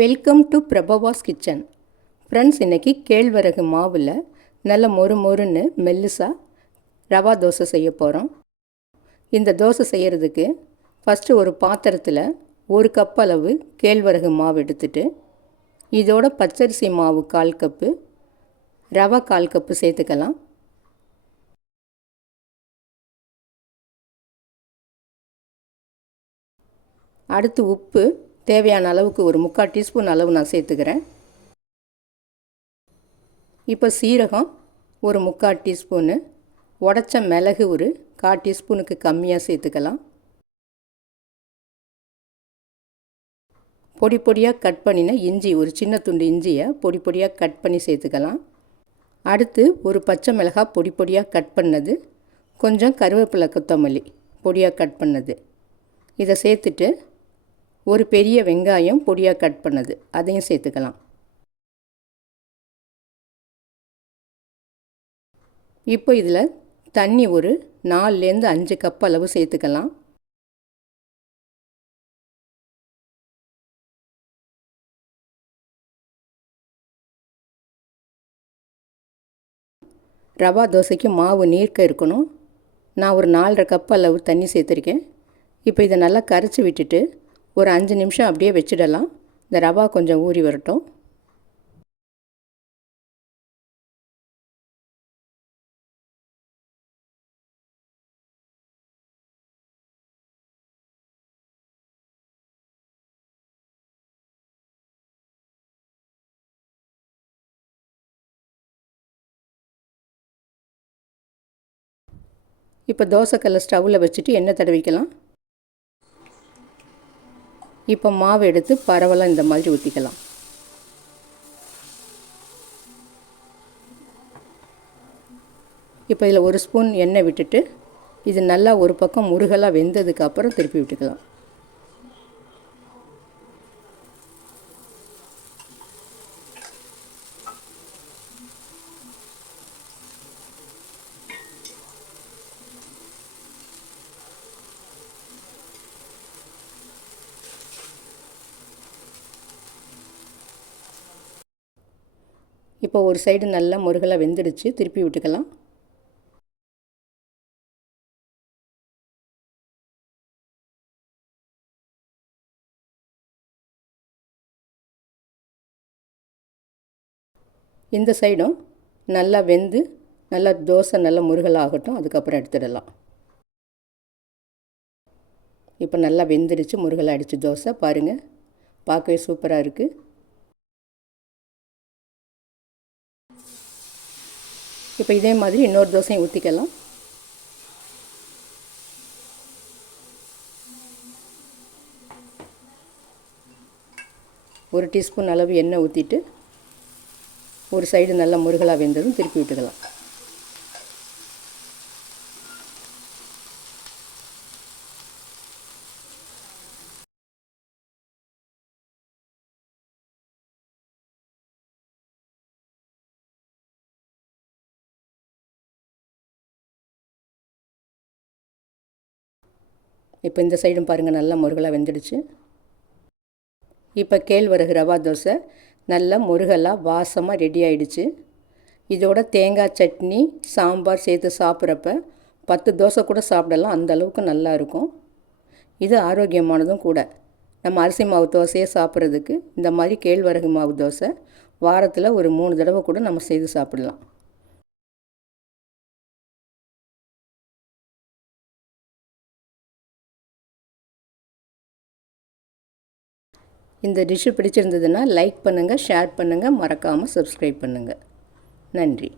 Welcome to Prabhavas kitchen. Friends, இன்றைக்கி கேழ்வரகு மாவில் நல்ல மொறு மொறுன்னு மெல்லுசாக ரவா தோசை செய்ய போகிறோம். இந்த தோசை செய்கிறதுக்கு ஃபஸ்ட்டு ஒரு பாத்திரத்தில் 1 கப் அளவு கேழ்வரகு மாவு எடுத்துட்டு இதோட பச்சரிசி மாவு 1/4 கப்பு, ரவா 1/4 கப்பு சேர்த்துக்கலாம். அடுத்து உப்பு தேவையான அளவுக்கு ஒரு 3/4 டீஸ்பூன் அளவு நான் சேர்த்துக்கிறேன். இப்போ சீரகம் ஒரு 3/4 டீஸ்பூனு, உடைச்ச மிளகு ஒரு 1/4 டீஸ்பூனுக்கு கம்மியாக சேர்த்துக்கலாம். பொடி பொடியாக கட் பண்ணின இஞ்சி, ஒரு சின்ன துண்டு இஞ்சியை பொடி பொடியாக கட் பண்ணி சேர்த்துக்கலாம். அடுத்து ஒரு பச்சை மிளகாய் பொடி பொடியாக கட் பண்ணது, கொஞ்சம் கருவேப்பிலை கொத்தமல்லி பொடியாக கட் பண்ணது இதை சேர்த்துட்டு ஒரு பெரிய வெங்காயம் பொடியாக கட் பண்ணது அதையும் சேர்த்துக்கலாம். இப்போ இதில் தண்ணி ஒரு 4லேருந்து 5 கப் அளவு சேர்த்துக்கலாம். ரவா தோசைக்கு மாவு நீர்க்க இருக்கணும். நான் ஒரு 4.5 கப் அளவு தண்ணி சேர்த்துருக்கேன். இப்போ இதை நல்லா கரைச்சி விட்டுட்டு ஒரு 5 நிமிஷம் அப்படியே வச்சிடலாம். இந்த ரவா கொஞ்சம் ஊறி வரட்டும். இப்போ தோசைக்கல்லை ஸ்டவ்வில் வச்சுட்டு எண்ணெய் தடவிக்கலாம். இப்போ மாவு எடுத்து பரவலாக இந்த மாதிரி ஊற்றிக்கலாம். இப்போ இதில் 1 ஸ்பூன் எண்ணெய் விட்டுட்டு இது நல்லா ஒரு பக்கம் முருகலாக வெந்ததுக்கு அப்புறம் திருப்பி விட்டுக்கலாம். இப்போ ஒரு சைடு நல்லா முருகலாக வெந்துடுச்சு, திருப்பி விட்டுக்கலாம். இந்த சைடும் நல்லா வெந்து நல்லா தோசை நல்லா முருகலாகட்டும், அதுக்கப்புறம் எடுத்துடலாம். இப்போ நல்லா வெந்துடுச்சு, முருகலாக அடிச்சு தோசை பாருங்கள், பார்க்கவே சூப்பராக இருக்குது. இப்போ இதே மாதிரி இன்னொரு தோசையும் ஊற்றிக்கலாம். ஒரு டீஸ்பூன் அளவு எண்ணெய் ஊற்றிட்டு ஒரு சைடு நல்லா முருகலாக வெந்ததும் திருப்பி விட்டுக்கலாம். இப்போ இந்த சைடும் பாருங்கள் நல்லா முருகலாக வெந்துடுச்சு. இப்போ கேழ்வரகு ரவா தோசை நல்லா முருகலாக வாசமாக ரெடி ஆகிடுச்சு. இதோட தேங்காய் சட்னி சாம்பார் சேர்த்து சாப்பிட்றப்ப 10 தோசை கூட சாப்பிடலாம், அந்த அளவுக்கு நல்லா இருக்கும். இது ஆரோக்கியமானதும் கூட. நம்ம அரிசி மாவு தோசையை சாப்பிட்றதுக்கு இந்த மாதிரி கேழ்வரகு மாவு தோசை வாரத்தில் ஒரு 3 தடவை கூட நம்ம செய்து சாப்பிடலாம். இந்த டிஷ்ஷு பிடிச்சிருந்ததுன்னா லைக் பண்ணுங்கள், ஷேர் பண்ணுங்கள், மறக்காமல் சப்ஸ்கிரைப் பண்ணுங்கள். நன்றி.